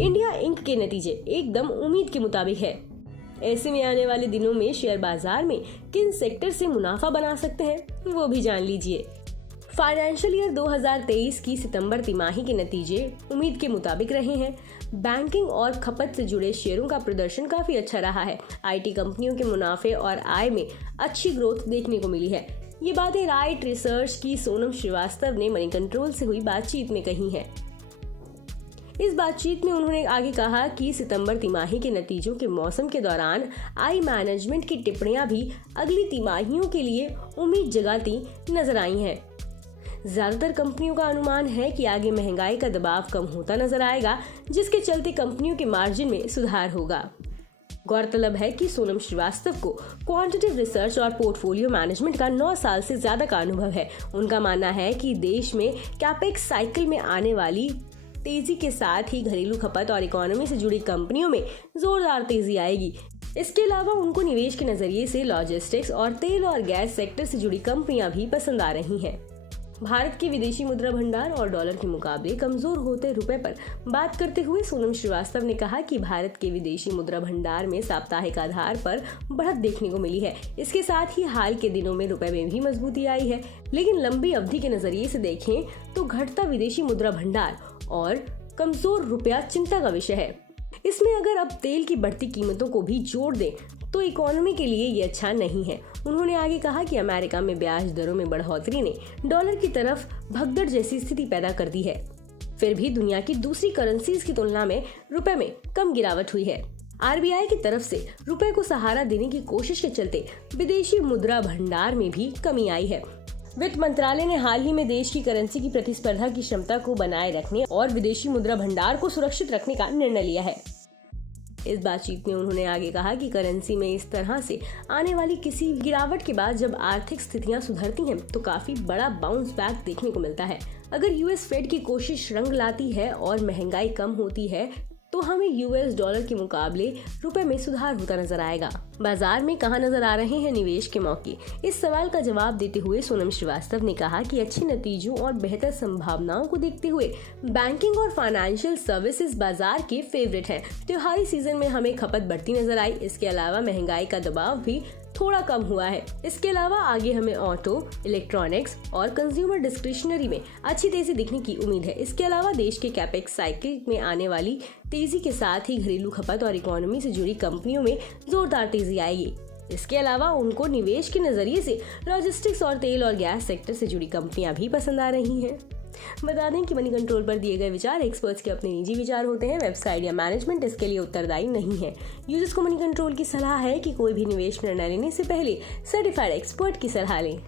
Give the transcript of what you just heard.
India ink के नतीजे एकदम उम्मीद के मुताबिक है। ऐसे में आने वाले दिनों में शेयर बाजार में किन सेक्टर से मुनाफा बना सकते हैं वो भी जान लीजिए। फाइनेंशियल ईयर 2023 की सितंबर तिमाही के नतीजे उम्मीद के मुताबिक रहे हैं। बैंकिंग और खपत से जुड़े शेयरों का प्रदर्शन काफी अच्छा रहा है। आईटी कंपनियों के मुनाफे और आय में अच्छी ग्रोथ देखने को मिली है। ये बातें राइट रिसर्च की सोनम श्रीवास्तव ने मनी कंट्रोल से हुई बातचीत में कही हैं। इस बातचीत में उन्होंने आगे कहा कि सितंबर तिमाही के नतीजों के मौसम के दौरान आई मैनेजमेंट की टिप्पणियां भी अगली तिमाहियों के लिए उम्मीद जगाती नजर आई हैं। ज्यादातर कंपनियों का अनुमान है कि आगे महंगाई का दबाव कम होता नजर आएगा, जिसके चलते कंपनियों के मार्जिन में सुधार होगा। गौरतलब है कि सोनम श्रीवास्तव को क्वांटिटेटिव रिसर्च और पोर्टफोलियो मैनेजमेंट का 9 साल से ज्यादा का अनुभव है। उनका मानना है कि देश में कैपेक्स साइकिल में आने वाली तेजी के साथ ही घरेलू खपत और इकोनॉमी से जुड़ी कंपनियों में जोरदार तेजी आएगी। इसके अलावा उनको निवेश के नजरिए से लॉजिस्टिक्स और तेल और गैस सेक्टर से जुड़ी कंपनियां भी पसंद आ रही हैं। भारत के विदेशी मुद्रा भंडार और डॉलर के मुकाबले कमजोर होते रुपए पर बात करते हुए सोनम श्रीवास्तव ने कहा कि भारत के विदेशी मुद्रा भंडार में साप्ताहिक आधार पर बढ़त देखने को मिली है। इसके साथ ही हाल के दिनों में रुपए में भी मजबूती आई है, लेकिन लंबी अवधि के नजरिए से देखें तो घटता विदेशी मुद्रा भंडार और कमजोर रुपया चिंता का विषय है। इसमें अगर अब तेल की बढ़ती कीमतों को भी जोड़ दें तो इकोनॉमी के लिए ये अच्छा नहीं है। उन्होंने आगे कहा कि अमेरिका में ब्याज दरों में बढ़ोतरी ने डॉलर की तरफ भगदड़ जैसी स्थिति पैदा कर दी है। फिर भी दुनिया की दूसरी करेंसीज की तुलना में रुपए में कम गिरावट हुई है। आरबीआई की तरफ से रुपए को सहारा देने की कोशिश के चलते विदेशी मुद्रा भंडार में भी कमी आई है। वित्त मंत्रालय ने हाल ही में देश की करेंसी की प्रतिस्पर्धा की क्षमता को बनाए रखने और विदेशी मुद्रा भंडार को सुरक्षित रखने का निर्णय लिया है। इस बातचीत में उन्होंने आगे कहा कि करेंसी में इस तरह से आने वाली किसी गिरावट के बाद जब आर्थिक स्थितियां सुधरती हैं तो काफी बड़ा बाउंस बैक देखने को मिलता है। अगर यूएस फेड की कोशिश रंग लाती है और महंगाई कम होती है तो हमें यूएस डॉलर के मुकाबले रुपए में सुधार होता नजर आएगा। बाजार में कहां नजर आ रहे हैं निवेश के मौके? इस सवाल का जवाब देते हुए सोनम श्रीवास्तव ने कहा कि अच्छे नतीजों और बेहतर संभावनाओं को देखते हुए बैंकिंग और फाइनेंशियल सर्विसेज बाजार के फेवरेट हैं। त्योहारी सीजन में हमें खपत बढ़ती नजर आई। इसके अलावा महंगाई का दबाव भी थोड़ा कम हुआ है। इसके अलावा आगे हमें ऑटो, इलेक्ट्रॉनिक्स और कंज्यूमर डिस्क्रिशनरी में अच्छी तेजी दिखने की उम्मीद है। इसके अलावा देश के कैपेक्स साइकिल में आने वाली तेजी के साथ ही घरेलू खपत और इकोनॉमी से जुड़ी कंपनियों में जोरदार तेजी आएगी। इसके अलावा उनको निवेश के नजरिए से लॉजिस्टिक्स और तेल और गैस सेक्टर से जुड़ी कंपनियां भी पसंद आ रही हैं। बता दें कि मनी कंट्रोल पर दिए गए विचार एक्सपर्ट्स के अपने निजी विचार होते हैं। वेबसाइट या मैनेजमेंट इसके लिए उत्तरदायी नहीं है। यूजर्स को मनी कंट्रोल की सलाह है कि कोई भी निवेश निर्णय लेने से पहले सर्टिफाइड एक्सपर्ट की सलाह लें।